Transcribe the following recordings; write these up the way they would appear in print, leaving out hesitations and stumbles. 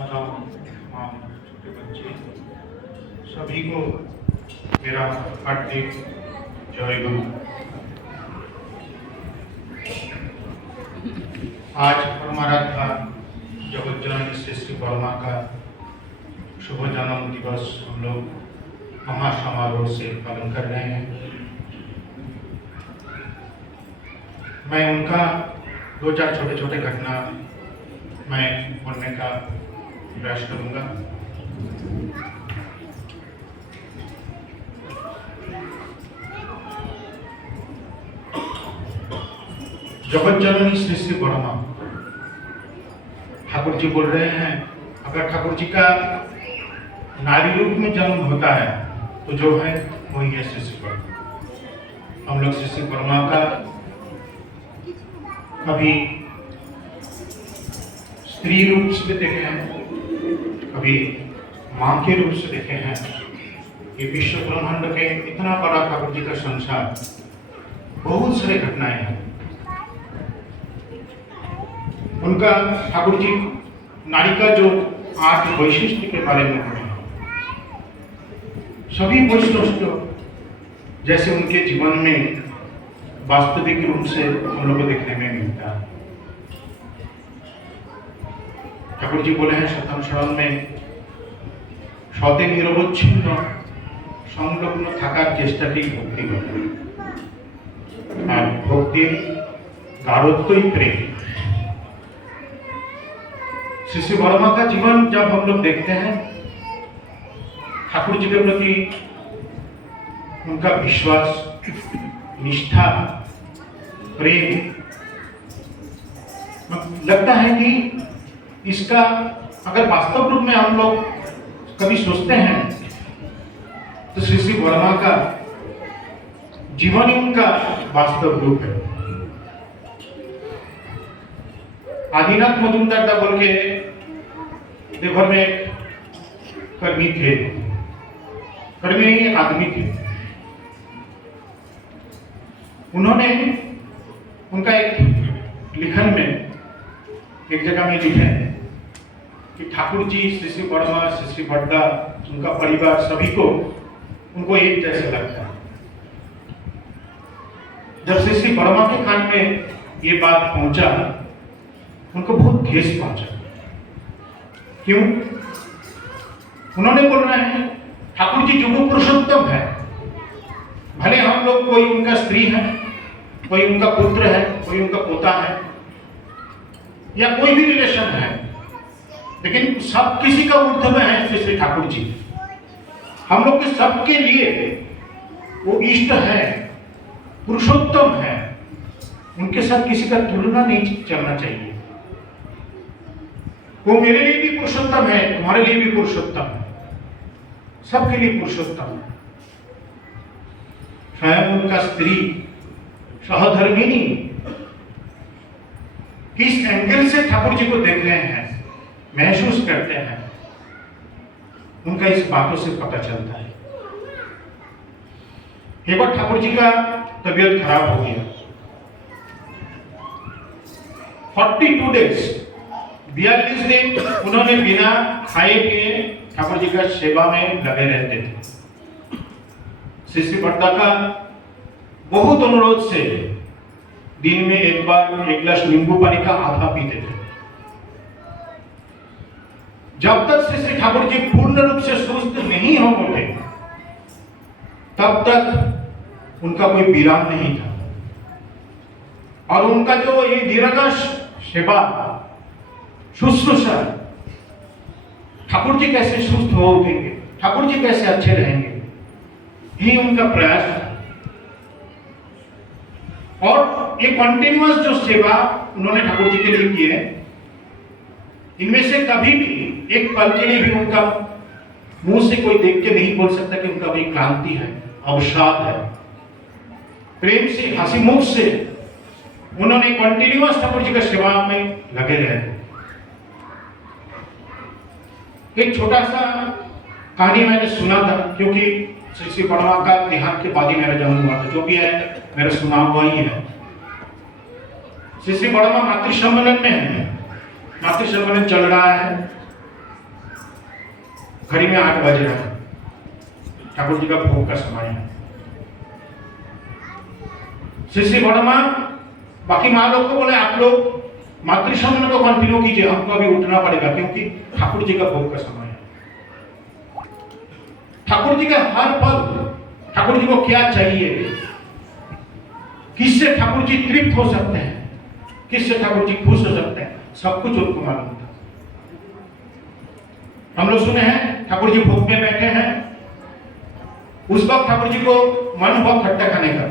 दादा, माँ, छोटे बच्चे सभी को मेरा हार्दिक जय गुरु। आज हमारा था जगत जननी श्री श्री वर्मा का शुभ जन्म दिवस हम लोग महासमारोह से पालन कर रहे हैं। मैं उनका दो चार छोटे छोटे घटना मैं बोलने का प्रयास करूंगा। जगत जननी श्री श्री वर्मा ठाकुर जी बोल रहे हैं, अगर ठाकुर जी का नारी रूप में जन्म होता है तो जो है वही है श्री श्री वर्मा। हम लोग श्री श्री वर्मा का कभी स्त्री रूप से देखे हैं, कभी मां के रूप से देखे हैं। ये विश्व ब्रह्मांड के इतना बड़ा ठाकुर जी का संसार, बहुत सारे घटनाएं हैं। उनका ठाकुर जी नारी का जो 8 वैशिष्ट्य के बारे में पढ़े, सभी वैशिष्ट्य जैसे उनके जीवन में वास्तविक रूप से हम लोग को देखने में मिलता है। ठाकुर जी बोले हैं शतम शरण में, सते निरवच्छिन्न संलग्न थाकार चेष्टाटी भक्ति घटे और भक्तिर गाढ़त्वई प्रेम। श्री श्री वर्मा का जीवन जब हम लोग देखते हैं, ठाकुर जी के प्रति उनका विश्वास, निष्ठा, प्रेम, लगता है कि इसका अगर वास्तव रूप में हम लोग कभी सोचते हैं तो श्री श्री वर्मा का जीवन उनका वास्तव रूप है। आदिनाथ मजूमदार बोल के देवघर में एक कर्मी थे, कर्मी नहीं आदमी थे। उन्होंने उनका एक लिखन में एक जगह में लिखे कि ठाकुर जी, श्री श्री वर्मा, श्री श्री बड्डा, उनका परिवार सभी को उनको एक जैसे लगता है। जब श्री श्री वर्मा के कान में ये बात पहुंचा, उनको बहुत ठेस पहुंचा। क्यों? उन्होंने बोल रहे हैं ठाकुर जी जुगु पुरुषोत्तम है, भले हम लोग कोई उनका स्त्री है, कोई उनका पुत्र है, कोई उनका पोता है या कोई भी रिलेशन है, लेकिन सब किसी का ऊर्ध्व में है श्री श्री ठाकुर जी। हम लोग के सबके लिए वो इष्ट है, पुरुषोत्तम है। उनके साथ किसी का तुलना नहीं चलना चाहिए। वो मेरे लिए भी पुरुषोत्तम है, तुम्हारे लिए भी पुरुषोत्तम है, सबके लिए पुरुषोत्तम है। स्वयं उनका स्त्री सहधर्मिणी किस एंगल से ठाकुर जी को देख रहे हैं, महसूस करते हैं, उनका इस बातों से पता चलता है। एक बार ठाकुर जी का तबीयत खराब हो गया। 42 डेज 42 दिन उन्होंने बिना खाए पिए ठाकुर जी का सेवा में लगे रहते थे। श्री श्री बड्डा का बहुत अनुरोध से दिन में एक बार 1 गिलास नींबू पानी का आधा पीते थे। जब तक श्री श्री ठाकुर जी पूर्ण रूप से सुस्त नहीं हो उठे, तब तक उनका कोई विराम नहीं था। और उनका जो ये निरंकुश सेवा, शुश्रूषा, ठाकुर जी कैसे सुस्त हो उठेंगे, ठाकुर जी कैसे अच्छे रहेंगे, ये उनका प्रयास था। और ये कंटिन्यूअस जो सेवा उन्होंने ठाकुर जी के लिए की है, इनमें से कभी भी एक पल के लिए भी उनका मुंह से कोई देख के नहीं बोल सकता कि उनका कोई क्रांति है, अवसाद है। प्रेम से, हंसी मुख से उन्होंने कंटिन्यूअस ठाकुर जी की सेवा में लगे रहे। एक छोटा सा कहानी मैंने सुना था, क्योंकि श्री श्री वर्मा का देहांत के बाद ही मेरा जन्म हुआ था। जो भी है मेरा सुना हुआ ही है। श्री श्री वर्मा मातृ सम्मेलन में है, मातृ सम्मेलन चल रहा है। घड़ी में 8 बज रहा है, ठाकुर जी का भोग का समय है। श्री वर्मा बाकी माँ लोग को बोले आप लोग मातृशरण को कंटिन्यू कीजिए, हमको अभी उठना पड़ेगा क्योंकि ठाकुर जी का भोग का समय है। ठाकुर जी का हर पल ठाकुर जी को क्या चाहिए, किससे ठाकुर जी तृप्त हो सकते हैं, किससे ठाकुर जी खुश हो सकते हैं, सब कुछ उनको मालूम था। हम लोग सुने हैं ठाकुर जी भोग में बैठे हैं, उस वक्त ठाकुर जी को मन हुआ खट्टा खाने का,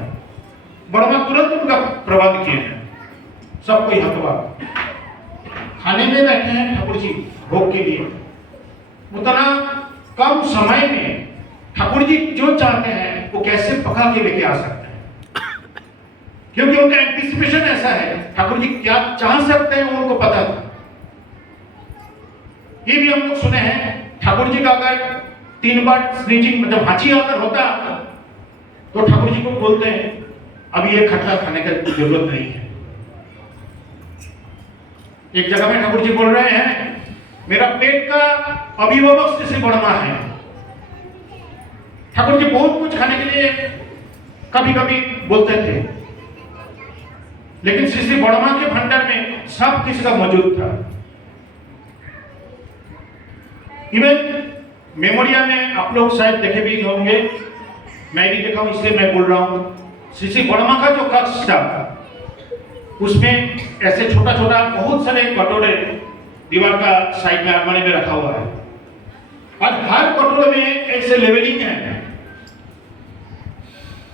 वर्मा तुरंत उनका प्रबंध किए हैं, सब कोई हकवा खाने में बैठे हैं ठाकुर जी भोग के लिए। उतना कम समय में ठाकुर जी जो चाहते हैं वो कैसे पका के लेके आ सकते हैं, क्योंकि उनका एंटिसिपेशन ऐसा है, ठाकुर जी क्या चाह सकते हैं वो उनको पता था। ये भी हम लोग सुने हैं ठाकुर जी का अगर 3 बार स्नीचिंग मतलब हांची अगर होता तो ठाकुर जी को बोलते हैं अभी ये खट्टा खाने का जरूरत नहीं है। एक जगह में ठाकुर जी बोल रहे हैं मेरा पेट का अभिभावक से बढ़ना है। ठाकुर जी बहुत कुछ खाने के लिए कभी कभी बोलते थे, लेकिन श्री बड़मा के भंडार में सब किसी का मौजूद था। इवन मेमोरिया में आप लोग शायद देखे भी होंगे, मैं भी देखा हूं इसलिए मैं बोल रहा हूं। श्री बड़मा का जो कक्ष था उसमें ऐसे छोटा छोटा बहुत सारे कटोरे दीवार का साइड में अलमारी में रखा हुआ है, और हर कटोरे में ऐसे लेवलिंग है।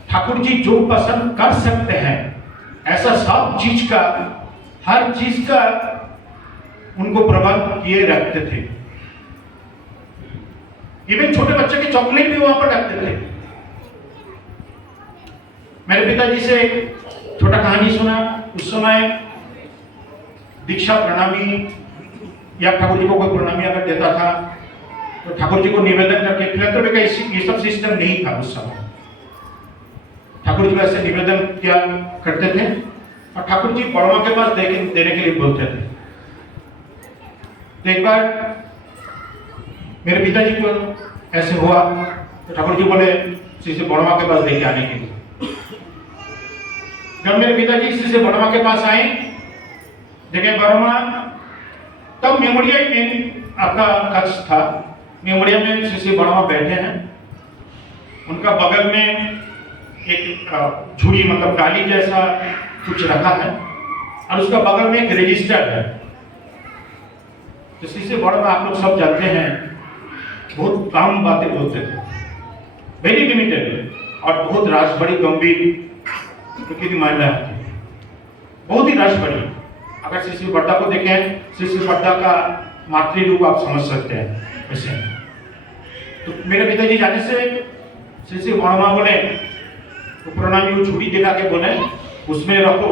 ठाकुर जी जो पसंद कर सकते हैं ऐसा सब चीज का, हर चीज का उनको प्रबंध किए रखते थे। इवन छोटे बच्चे के चॉकलेट भी वहां पर रखते थे। मेरे पिताजी से छोटा कहानी सुना, उस समय दीक्षा प्रणामी या ठाकुर जी को कोई प्रणामी अगर देता था तो ठाकुर जी को निवेदन करके फिलंथ्रोपी का ये सब सिस्टम नहीं था उस समय। ठाकुर जी ऐसे निवेदन क्या करते थे और ठाकुर जी बड़मा के पास देने के लिए बोलते थे। तो एक बार मेरे पिताजी को ऐसे हुआ तो ठाकुर जी बोले श्री बड़मा के पास लेके आने के लिए। जब मेरे पिताजी श्री बड़मा के पास आए, देखे बड़मा तब मेमोरिया में आपका कक्ष था, मेमोरिया में श्री बड़मा बैठे हैं, उनका बगल में एक झुड़ी मतलब डाली जैसा कुछ रखा है और उसका बगल में एक रजिस्टर है। तो श्री बड़मा आप लोग सब जानते हैं बहुत कम बातें बोलते थे, वेरी लिमिटेड, और बहुत राजबड़ी गंभीर प्रकृति महिला थी, बहुत ही राजबड़ी। अगर श्री बड़दा को देखें, श्री बड़दा का मातृ रूप आप समझ सकते हैं वैसे। तो मेरे पिताजी जाने से श्री बड़मा बोले तो प्रणामी वो छुरी दिखा के बोले उसमें रखो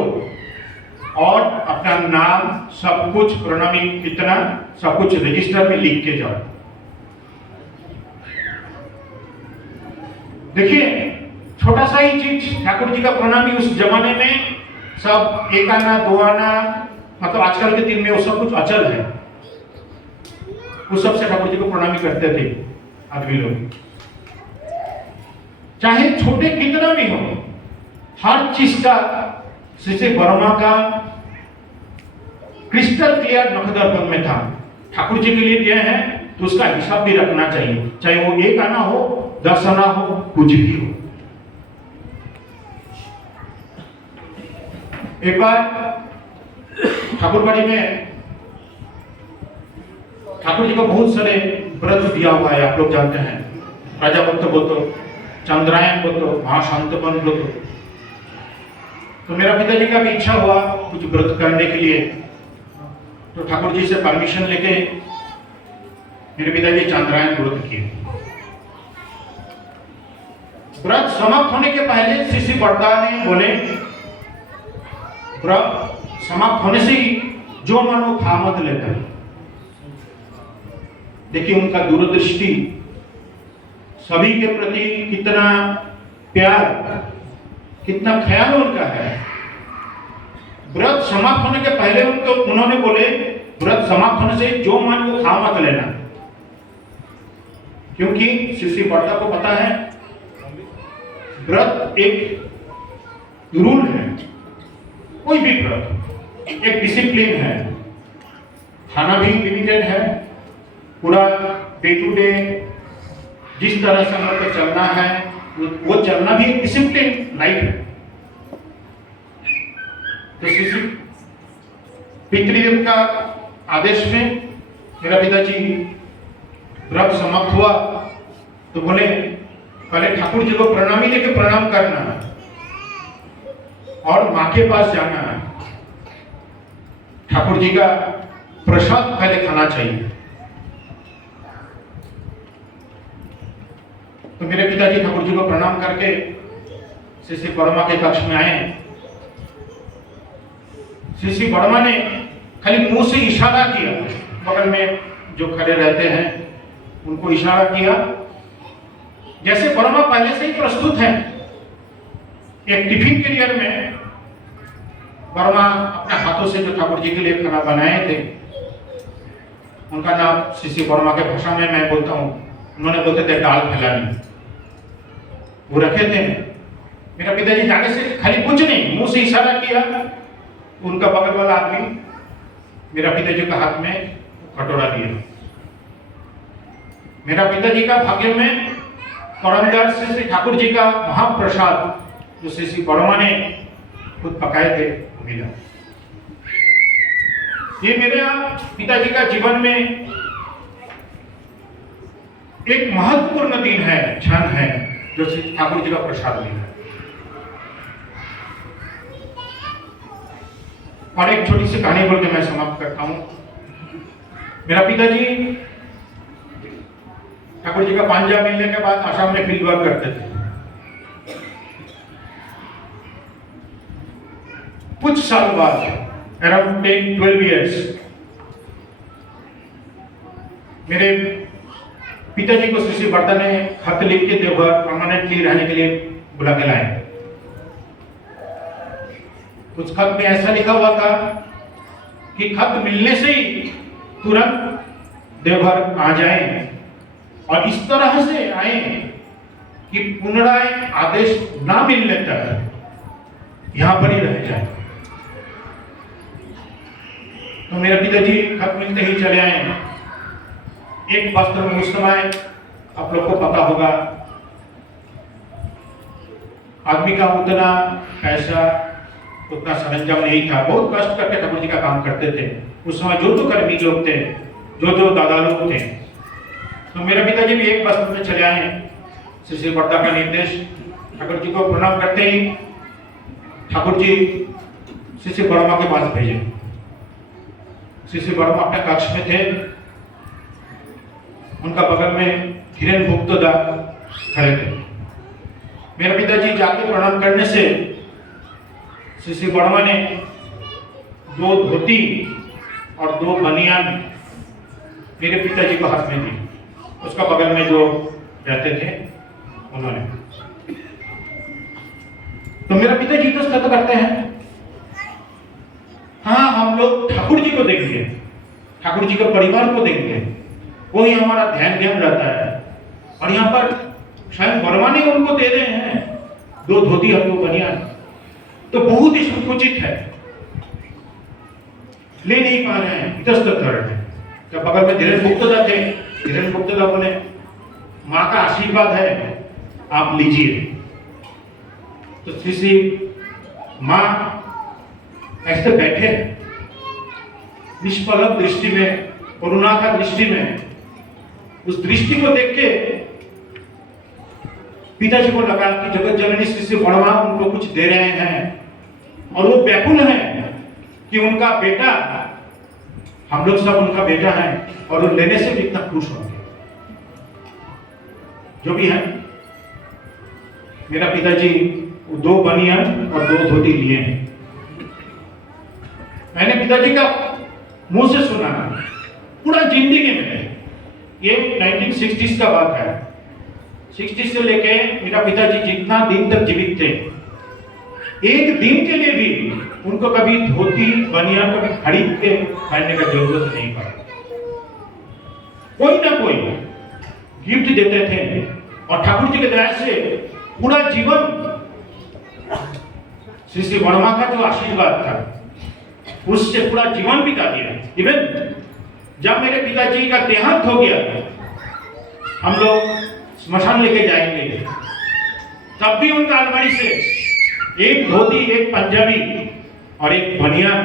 और अपना नाम सब कुछ प्रणामी कितना सब कुछ रजिस्टर में लिख के जाओ। देखिए छोटा सा ही चीज ठाकुर जी का प्रणामी उस जमाने में सब 1 आना 2 आना मतलब आजकल के दिन में वो सब कुछ अचल है। उस सबसे ठाकुर जी को प्रणामी करते थे आदमी लोग, चाहे छोटे कितना भी हो, हर चीज का श्री वर्मा का क्रिस्टल क्लियर नखदर्पण में था। ठाकुर जी के लिए दिए हैं तो उसका हिसाब भी रखना चाहिए, चाहे वो 1 आना हो 10 आना हो कुछ भी हो। एक बार ठाकुरबाड़ी में ठाकुर जी को बहुत सारे व्रत दिया हुआ है, आप लोग जानते हैं, राजा भक्त बोतो, चंद्रायन बोतो, महाशांतपन बोतो। तो मेरा पिताजी का भी इच्छा हुआ कुछ व्रत करने के लिए, तो ठाकुर जी से परमिशन लेके मेरे पिताजी चंद्रायन व्रत किए। व्रत समाप्त होने के पहले श्री बड़दा ने बोले व्रत समाप्त होने से ही जो मन वो खा मत लेता है। देखिए उनका दूरदृष्टि, सभी के प्रति कितना प्यार, कितना ख्याल उनका है। व्रत समाप्त होने के पहले उन्होंने बोले व्रत समाप्त होने से जो मन वो खा मत लेना। क्योंकि शिष्य बड़ता को पता है व्रत एक रूल है, कोई भी व्रत एक डिसिप्लिन है, खाना भी लिमिटेड है, पूरा डे टू डे जिस तरह से हमको चलना है वो चलना भी एक डिसिप्लिन लाइफ है। तो शिशु पितृदेव का आदेश में मेरा पिताजी व्रत समाप्त हुआ तो बोले पहले ठाकुर जी को प्रणामी लेके प्रणाम करना है और माँ के पास जाना है, ठाकुर जी का प्रसाद पहले खाना चाहिए। तो मेरे पिताजी ठाकुर जी को प्रणाम करके श्री बड़मा के कक्ष में आए। श्री बड़मा ने खाली मुंह से इशारा किया, बगल में जो खड़े रहते हैं उनको इशारा किया, जैसे बड़मा पहले से ही प्रस्तुत है। एक टिफिन कैरियर में बड़मा अपने हाथों से जो ठाकुर जी के लिए खाना बनाए थे, उनका नाम श्री बड़मा के भाषा में मैं बोलता हूँ, उन्होंने बोलते थे दाल फैलानी, वो रखे थे। मेरा पिताजी जाने से खाली कुछ नहीं, मुंह से इशारा किया, उनका बगल वाला आदमी मेरा पिताजी का हाथ में कटोरा दिया। मेरा पिताजी का भाग्य में करमदार श्री ठाकुर जी का महाप्रसाद जो श्री बड़मा ने खुद पकाए थे मिला। ये मेरे पिताजी का जीवन में एक महत्वपूर्ण दिन है, क्षण है, जो श्री ठाकुर जी का प्रसाद मिला। और एक छोटी सी कहानी बोल के मैं समाप्त करता हूं। मेरा पिताजी ठाकुर जी का पांजा मिलने के बाद आसाम में फील्ड वर्क करते थे। कुछ साल बाद, अराउंड 10-12 इयर्स, मेरे पिताजी को श्री बड़ता ने खत लिख के देवघर परमानेंटली रहने के लिए बुला के लाए। कुछ खत में ऐसा लिखा हुआ था कि खत मिलने से ही तुरंत देवघर आ जाएं और इस तरह से आए कि पुनराय आदेश ना मिलने तक यहां पर ही रह जाए। तो मेरे पिताजी खत मिलते ही चले आए। एक वस्त्र में उस समय आप लोग को पता होगा, आदमी का उतना पैसा, उतना सरंजाम नहीं था, बहुत कष्ट करके ठाकुर जी का काम करते थे। उस समय जो कर्मी लोग थे, जो दादा लोग थे, तो मेरे पिताजी भी एक वस्त्र में चले आए। श्री बड़ता का निर्देश, ठाकुर जी को प्रणाम करते ही ठाकुर जी श्री बड़मा के पास भेजे। श्री बड़मा अपने कक्ष में थे, उनका बगल में हिरण भुक्तोदा खड़े थे। मेरे पिताजी जाके प्रणाम करने से श्री बड़मा ने 2 धोती और 2 बनियान मेरे पिताजी को हाथ में दी। उसका बगल में जो रहते थे उन्होंने। तो मेरा पिताजी तो स्थित करते हैं, हाँ हम लोग ठाकुर जी को देंगे, ठाकुर जी के परिवार को देंगे, वही हमारा ध्यान रहता है। और यहाँ पर स्वयं बड़मा ने उनको दे रहे हैं 2 धोती और 2 बनियान, तो बहुत ही संकुचित है, ले नहीं पा रहे हैं, इतस्तत कर रहे हैं। तो बगल में धीरेन्द्र गुप्ता थे, धीरेन्द्र गुप्ता बोले माँ का आशीर्वाद है, आप लीजिए। तो श्री माँ ऐसे बैठे निष्पलक दृष्टि में, करुणा का दृष्टि में, उस दृष्टि को देख के पिताजी को लगा कि जगत जननी श्री बड़मा उनको कुछ दे रहे हैं और वो व्याकुल हैं कि उनका बेटा, हम लोग सब उनका बेटा है और वो लेने से भी इतना खुश होंगे। जो भी है, मेरा पिताजी 2 बनियान और 2 धोती लिए हैं। मैंने पिताजी का मुंह से सुना पूरा जिंदगी में। ये 1960s का बात है। 60 से लेके मेरा पिताजी जितना दिन तक जीवित थे, एक दिन के लिए भी उनको कभी धोती बनियान कभी खरीद के पहनने का जरूरत नहीं पड़ा। कोई ना कोई गिफ्ट देते थे और ठाकुर जी के दया से पूरा जीवन श्री श्री वर्मा का जो आशीर्वाद था उससे पूरा जीवन बिता दिया। इवन जब मेरे पिताजी का देहांत हो गया, हम लोग स्मशान लेके जाएंगे, तब भी उनका अलमारी से एक धोती, एक पंजाबी और एक बनियान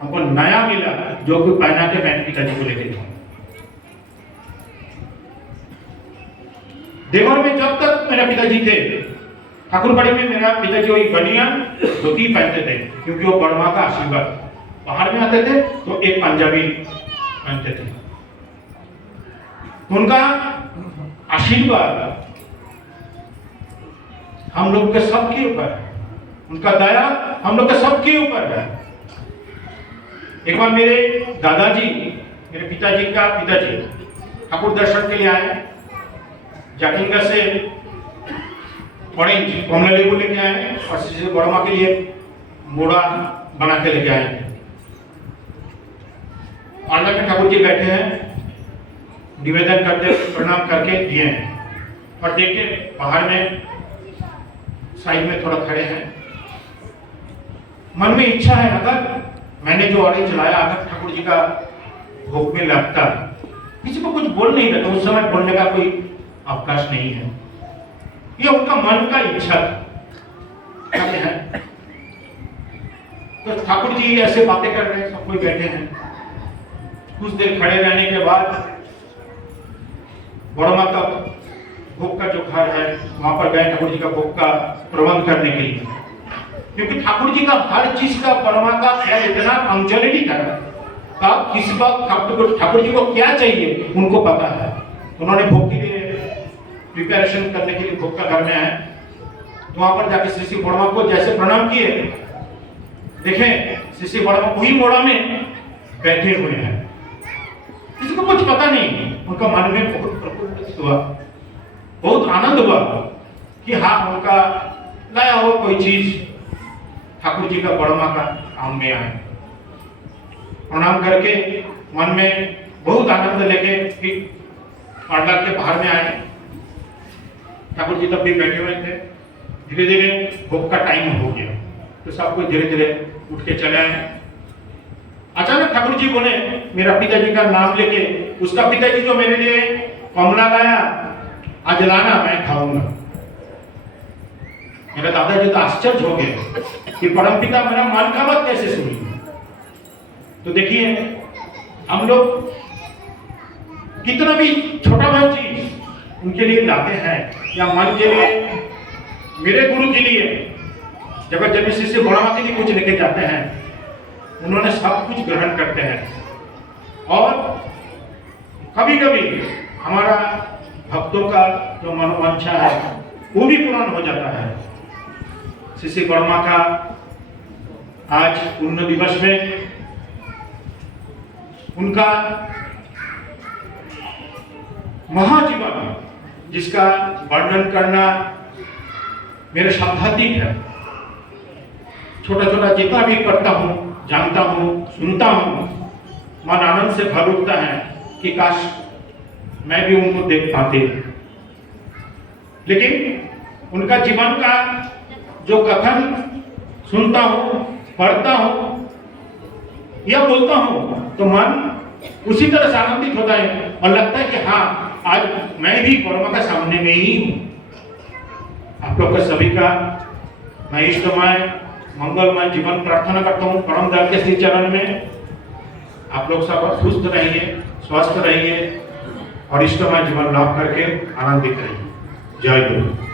हमको नया मिला, जो कि पहना के मैंने पिताजी को लेके गया। देवर में जब तक मेरे पिताजी थे, ठाकुरबाड़ी में मेरा पिताजी वही बनियान धोती पहनते थे, क्योंकि वो वर्मा का आशीर्वाद। बाहर में आते थे तो एक पंजाबी पहनते थे। उनका आशीर्वाद हम लोग के सबके ऊपर है, उनका दया हम लोग के सबके ऊपर है। एक बार मेरे दादाजी, मेरे पिताजी का पिताजी ठाकुर दर्शन के लिए आए, जाकिंगा से ऑरेंज कमला लेबू लेके आए और श्री वर्मा के लिए मोड़ा बना के लेके आए। आलना में ठाकुर जी बैठे हैं, निवेदन करते प्रणाम करके दिए हैं और देखे बाहर में साइड में थोड़ा खड़े हैं। मन में इच्छा है, अगर मैंने जो ऑरेंज लाया अगर ठाकुर जी का भोग में लगता, किसी को कुछ बोल नहीं रहा, तो उस समय बोलने का कोई अवकाश नहीं है। ये उनका मन का इच्छा है। तो ठाकुर जी ऐसे बातें कर रहे हैं, सब कोई बैठे हैं। कुछ देर खड़े रहने के बाद वर्मा का भोग का जो घर है वहां पर गए ठाकुर जी का भोग का प्रबंध करने के लिए, क्योंकि ठाकुर जी का हर चीज का वर्मा का ख्याल इतना अंजलि था, कब किस वक्त ठाकुर जी को क्या चाहिए उनको पता है। उन्होंने भोग के लिए प्रिपरेशन करने के लिए भोग का घर में आए, तो वहां पर जाके श्री श्री वर्मा को जैसे प्रणाम किए, देखें श्री श्री वर्मा वही मोड़ा में बैठे हुए हैं। किसी को कुछ पता नहीं, उनका मन में बहुत प्रफुल्लित हुआ, बहुत आनंद हुआ कि हाँ उनका लाया हुआ कोई चीज ठाकुर जी का वर्मा का काम में आए। प्रणाम करके मन में बहुत आनंद लेके फिर पार्लर के बाहर में आए। ठाकुर जी तब भी बैठे हुए थे। धीरे धीरे भोग का टाइम हो गया, तो सब कोई धीरे धीरे उठ के चले आए। अचानक ठाकुर जी बोले, मेरा पिताजी का नाम लेके, उसका पिताजी जो मेरे लिए कमला लाया आज लाना, मैं खाऊंगा। मेरा दादाजी तो आश्चर्य हो गए कि परमपिता मेरा मन का बात कैसे सुनी। तो देखिए हम लोग कितना भी छोटा बहुत चीज उनके लिए लाते हैं, या मन के लिए, मेरे गुरु के लिए जगत जननी श्री श्री वर्मा के लिए कुछ लेके जाते हैं, उन्होंने सब कुछ ग्रहण करते हैं। और कभी कभी हमारा भक्तों का जो मनोवांछा है वो भी पूर्ण हो जाता है। श्री श्री वर्मा का आज पुण्य दिवस में उनका महाजीवन, जिसका वर्णन करना मेरे शब्दातीत है। छोटा छोटा जितना भी पढ़ता हूँ, जानता हूँ, सुनता हूँ, मन आनंद से भर उठता है कि काश मैं भी उनको देख पाते। लेकिन उनका जीवन का जो कथन सुनता हूँ, पढ़ता हूँ या बोलता हूँ, तो मन उसी तरह से आनंदित होता है और लगता है कि हाँ आज मैं भी वर्मा का सामने में ही हूँ। आप लोग का सभी का मैं इष्टमय मंगलमय जीवन प्रार्थना करता हूँ परम दयाल के श्री चरण में। आप लोग सब सुस्त रहिए, स्वस्थ रहिए और इष्टमय जीवन लाभ करके आनंदित रहिए। जय गुरु।